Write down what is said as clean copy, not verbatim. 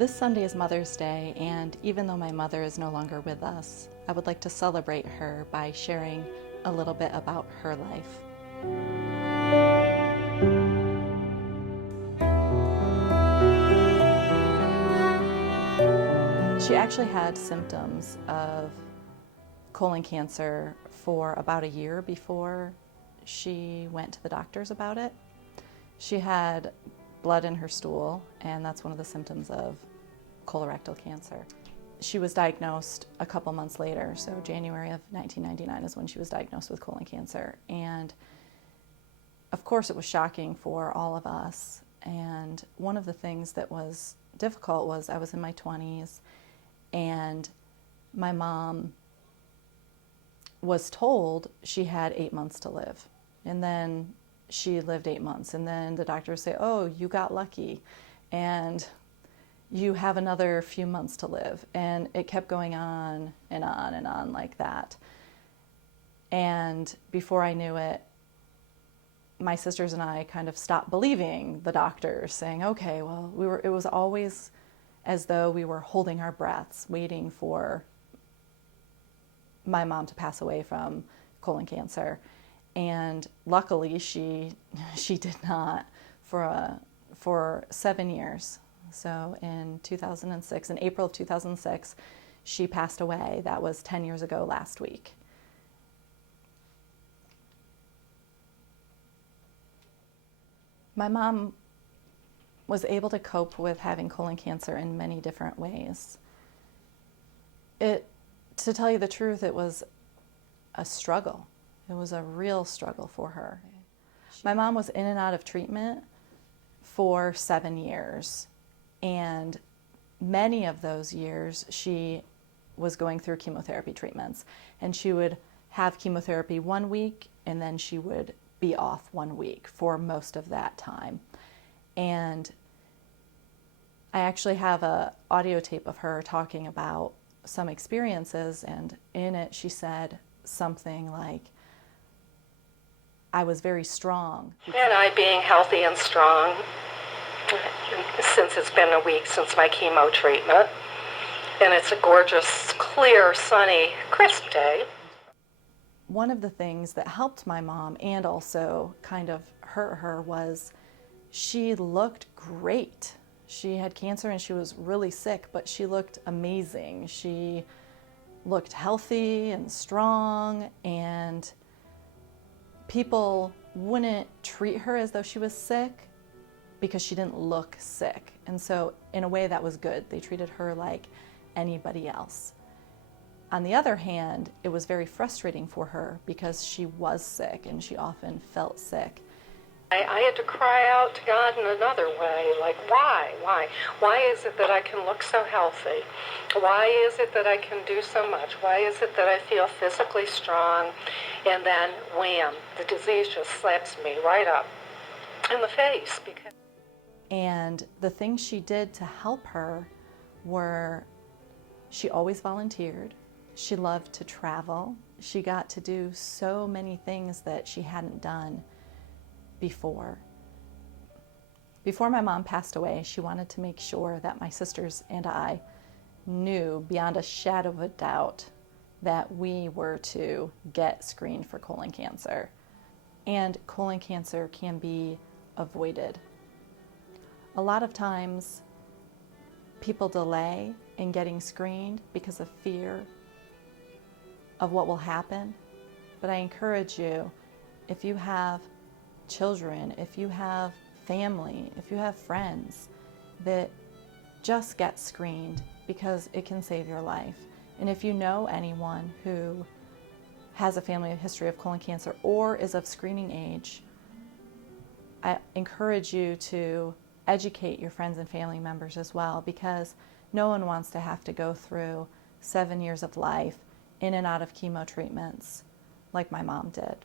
This Sunday is Mother's Day, and even though my mother is no longer with us, I would like to celebrate her by sharing a little bit about her life. She actually had symptoms of colon cancer for about a year before she went to the doctors about it. She had blood in her stool, and that's one of the symptoms of colorectal cancer. She was diagnosed a couple months later, so January of 1999 is when she was diagnosed with colon cancer. And of course it was shocking for all of us. And one of the things that was difficult was I was in my 20s, and my mom was told she had 8 months to live. And then she lived 8 months, and then the doctors say, oh, you got lucky, and you have another few months to live. And it kept going on and on and on like that. And before I knew it, my sisters and I kind of stopped believing the doctors, saying, okay, well, it was always as though we were holding our breaths, waiting for my mom to pass away from colon cancer. And luckily she did not for 7 years. So in 2006, in April of 2006, she passed away. That was 10 years ago last week. My mom was able to cope with having colon cancer in many different ways. To tell you the truth, it was a struggle. It was a real struggle for her. My mom was in and out of treatment for 7 years, and many of those years she was going through chemotherapy treatments, and she would have chemotherapy 1 week and then she would be off 1 week for most of that time. And I actually have an audio tape of her talking about some experiences, and in it she said something like, I was very strong. And I being healthy and strong, since it's been a week since my chemo treatment, and it's a gorgeous, clear, sunny, crisp day. One of the things that helped my mom and also kind of hurt her was she looked great. She had cancer and she was really sick, but she looked amazing. She looked healthy and strong, and people wouldn't treat her as though she was sick because she didn't look sick. And so in a way that was good. They treated her like anybody else. On the other hand, it was very frustrating for her because she was sick and she often felt sick. I had to cry out to God in another way, like, why? Why is it that I can look so healthy? Why is it that I can do so much? Why is it that I feel physically strong? And then, wham, the disease just slaps me right up in the face. And the things she did to help her were, she always volunteered. She loved to travel. She got to do so many things that she hadn't done before. Before my mom passed away, she wanted to make sure that my sisters and I knew beyond a shadow of a doubt that we were to get screened for colon cancer. And colon cancer can be avoided. A lot of times people delay in getting screened because of fear of what will happen. But I encourage you, if you have children, if you have family, if you have friends, that just get screened because it can save your life. And if you know anyone who has a family history of colon cancer or is of screening age, I encourage you to educate your friends and family members as well, because no one wants to have to go through 7 years of life in and out of chemo treatments like my mom did.